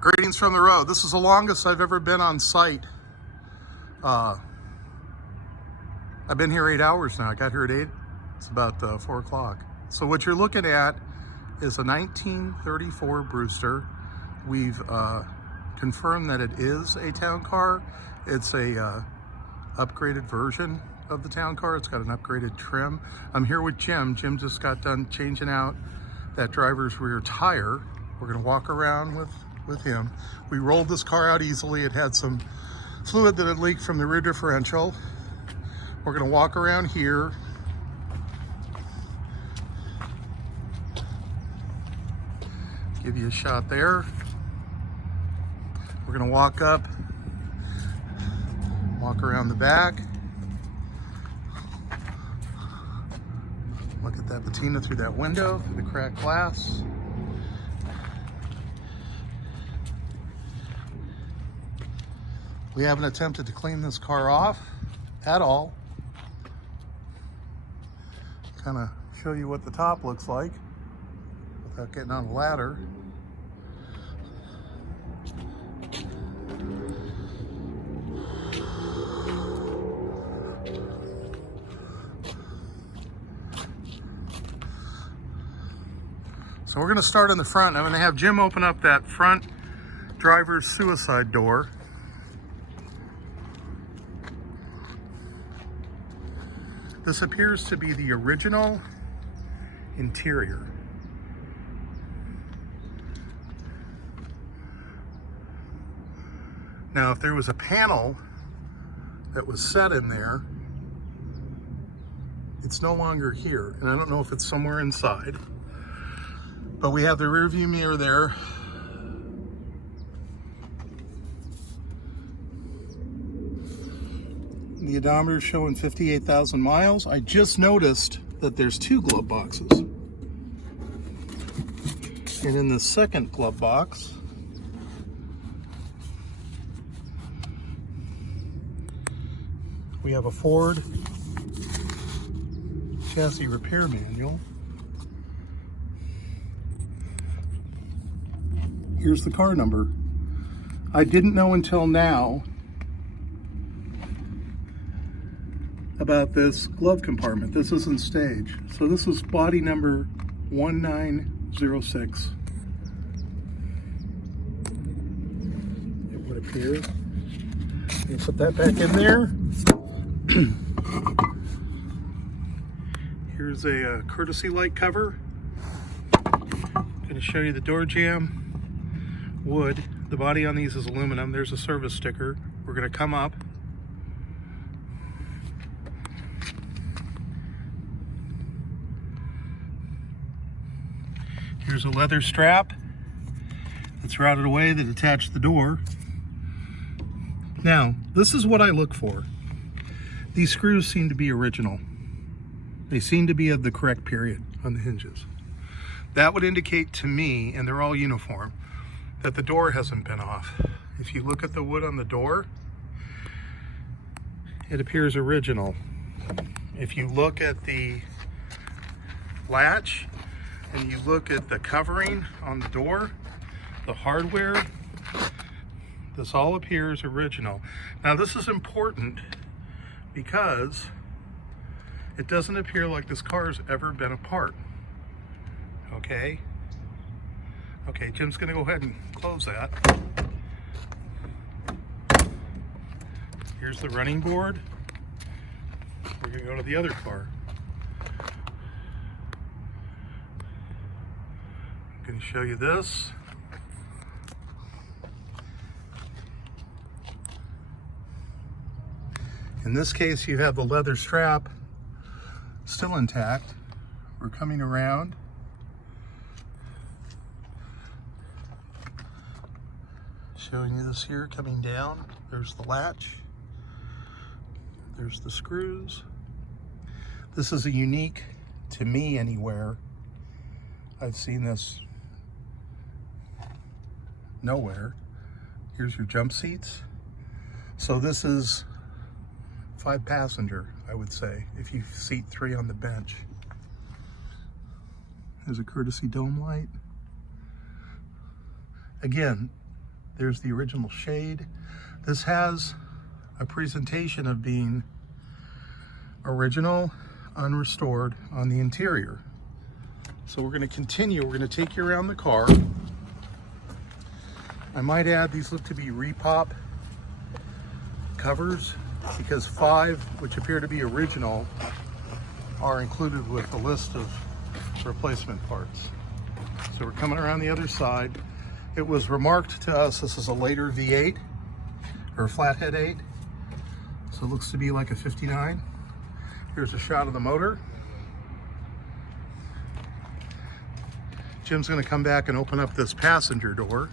Greetings from the road. This is the longest I've ever been on site. I've been here 8 hours now. I got here at 8. It's about 4 o'clock. So what you're looking at is a 1934 Brewster. We've confirmed that it is a town car. It's a upgraded version of the town car. It's got an upgraded trim. I'm here with Jim. Jim just got done changing out that driver's rear tire. We're gonna walk around with him. We rolled this car out easily. It had some fluid that had leaked from the rear differential. We're gonna walk around here. Give you a shot there. We're gonna walk up, walk around the back. Look at that patina through that window, through the cracked glass. We haven't attempted to clean this car off at all. Kind of show you what the top looks like without getting on the ladder. So we're going to start in the front. I'm going to have Jim open up that front driver's suicide door. This appears to be the original interior. Now, if there was a panel that was set in there, it's no longer here. And I don't know if it's somewhere inside, but we have the rear view mirror there. The odometer is showing 58,000 miles. I just noticed that there's 2 glove boxes. And in the second glove box, we have a Ford chassis repair manual. Here's the car number. I didn't know until now about this glove compartment. This isn't stage. So this is body number 1906. It would appear. You put that back in there. Here's a courtesy light cover. I'm going to show you the door jamb. Wood. The body on these is aluminum. There's a service sticker. We're going to come up. Here's a leather strap that's routed away that attached the door. Now, this is what I look for. These screws seem to be original. They seem to be of the correct period on the hinges. That would indicate to me, and they're all uniform, that the door hasn't been off. If you look at the wood on the door, it appears original. If you look at the latch, and you look at the covering on the door, the hardware, this all appears original. Now this is important because it doesn't appear like this car's ever been apart. Okay? Okay, Jim's gonna go ahead and close that. Here's the running board. We're gonna go to the other car. I'm going to show you this. In this case, you have the leather strap still intact. We're coming around. Showing you this here coming down. There's the latch. There's the screws. This is a unique, to me anywhere. I've seen this nowhere. Here's your jump seats. So this is 5-passenger, I would say, if you seat 3 on the bench. There's a courtesy dome light. Again, There's the original shade. This has a presentation of being original, unrestored on the interior. So we're going to continue. We're going to take you around the car. I might add, these look to be repop covers because 5, which appear to be original, are included with a list of replacement parts. So we're coming around the other side. It was remarked to us this is a later V8 or flathead 8. So it looks to be like a 59. Here's a shot of the motor. Jim's going to come back and open up this passenger door.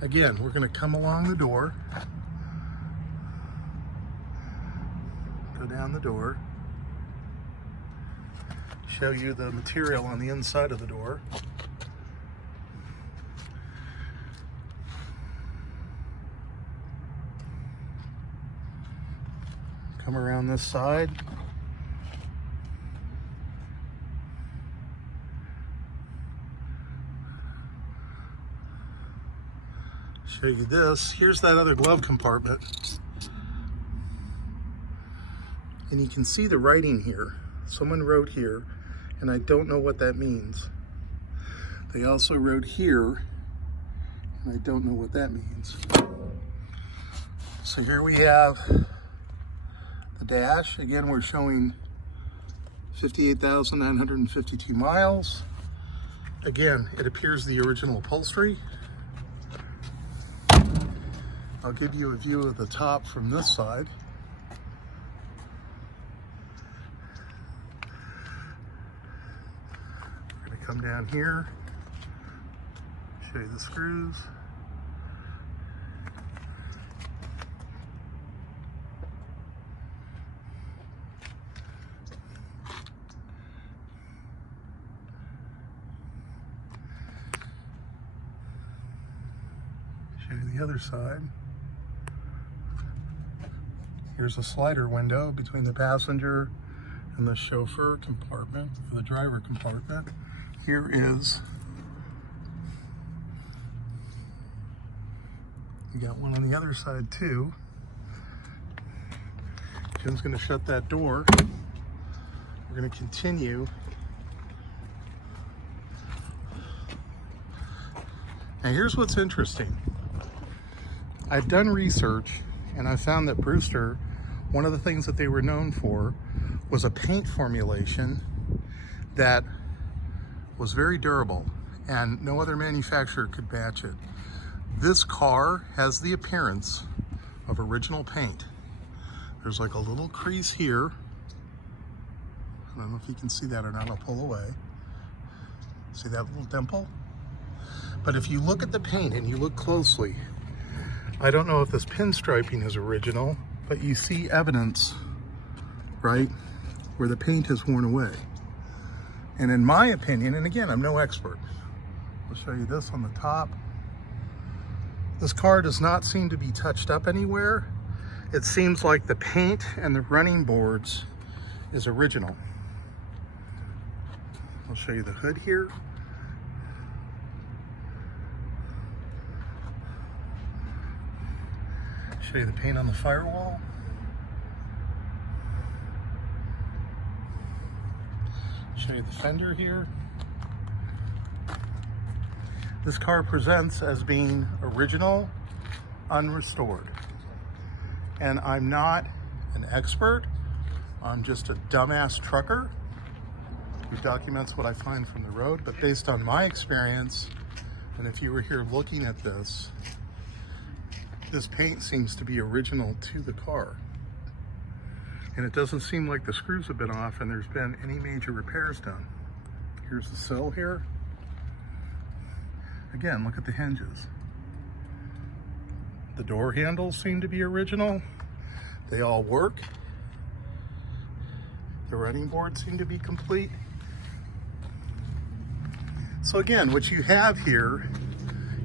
Again, we're going to come along the door, go down the door, show you the material on the inside of the door. Come around this side. Show you this. Here's that other glove compartment. And you can see the writing here. Someone wrote here, and I don't know what that means. They also wrote here, and I don't know what that means. So here we have the dash. Again, we're showing 58,952 miles. Again, it appears the original upholstery. I'll give you a view of the top from this side. We're going to come down here, show you the screws. Show you the other side. Here's a slider window between the passenger and the chauffeur compartment, the driver compartment. Here is, you got one on the other side too. Jim's going to shut that door. We're going to continue. Now here's what's interesting. I've done research and I found that Brewster, one of the things that they were known for was a paint formulation that was very durable and no other manufacturer could match it. This car has the appearance of original paint. There's like a little crease here. I don't know if you can see that or not. I'll pull away. See that little dimple? But if you look at the paint and you look closely, I don't know if this pinstriping is original, but you see evidence, right, where the paint has worn away. And in my opinion, and again, I'm no expert, I'll show you this on the top. This car does not seem to be touched up anywhere. It seems like the paint and the running boards is original. I'll show you the hood here. Show you the paint on the firewall. Show you the fender here. This car presents as being original, unrestored. And I'm not an expert. I'm just a dumbass trucker who documents what I find from the road. But based on my experience, and if you were here looking at this paint seems to be original to the car. And it doesn't seem like the screws have been off and there's been any major repairs done. Here's the sill here. Again, look at the hinges. The door handles seem to be original. They all work. The running boards seem to be complete. So again, what you have here,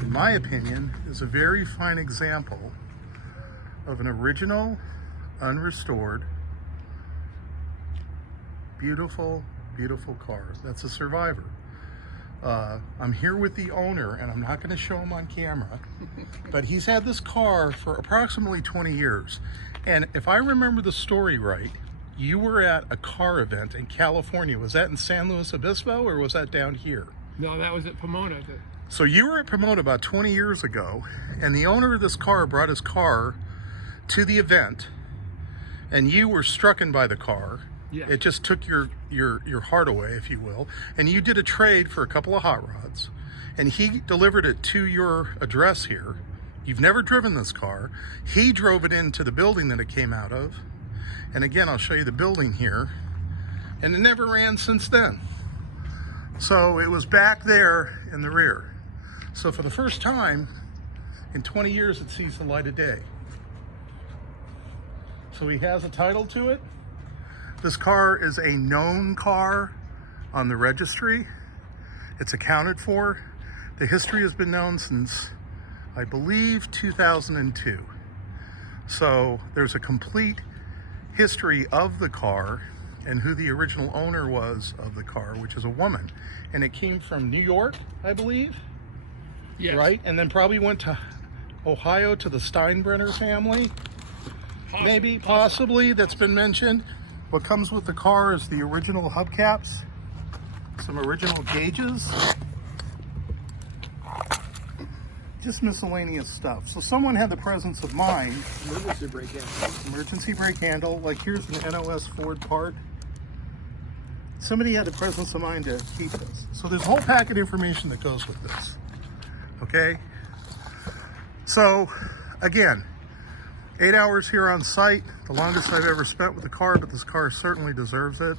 in my opinion, is a very fine example of an original, unrestored, beautiful, beautiful car. That's a survivor. I'm here with the owner, and I'm not going to show him on camera, but he's had this car for approximately 20 years. And if I remember the story right, you were at a car event in California. Was that in San Luis Obispo, or was that down here? No, that was at Pomona. So you were at Pomona about 20 years ago, and the owner of this car brought his car to the event, and you were strucken by the car. Yeah. It just took your heart away, if you will. And you did a trade for a couple of hot rods, and he delivered it to your address here. You've never driven this car. He drove it into the building that it came out of. And again, I'll show you the building here. And it never ran since then. So it was back there in the rear. So for the first time in 20 years, it sees the light of day. So he has a title to it. This car is a known car on the registry. It's accounted for. The history has been known since, I believe, 2002. So there's a complete history of the car and who the original owner was of the car, which is a woman. And it came from New York, I believe. Yes. Right? And then probably went to Ohio to the Steinbrenner family. Possibly, that's been mentioned. What comes with the car is the original hubcaps, some original gauges, just miscellaneous stuff. So someone had the presence of mind. Emergency brake handle. Emergency brake handle. Like here's an NOS Ford part. Somebody had the presence of mind to keep this. So there's a whole packet of information that goes with this. Okay? So, again, 8 hours here on site, the longest I've ever spent with the car, but this car certainly deserves it.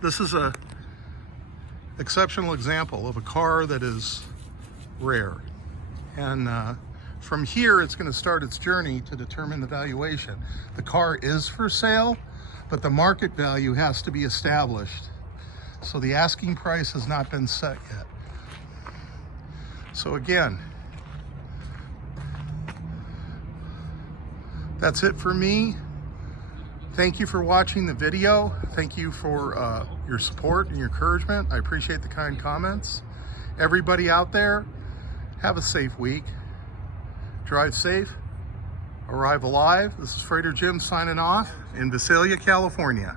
This is a exceptional example of a car that is rare. And from here, it's going to start its journey to determine the valuation. The car is for sale, but the market value has to be established. So the asking price has not been set yet. So again, that's it for me. Thank you for watching the video. Thank you for your support and your encouragement. I appreciate the kind comments. Everybody out there, have a safe week. Drive safe, arrive alive. This is Freighter Jim signing off in Visalia, California.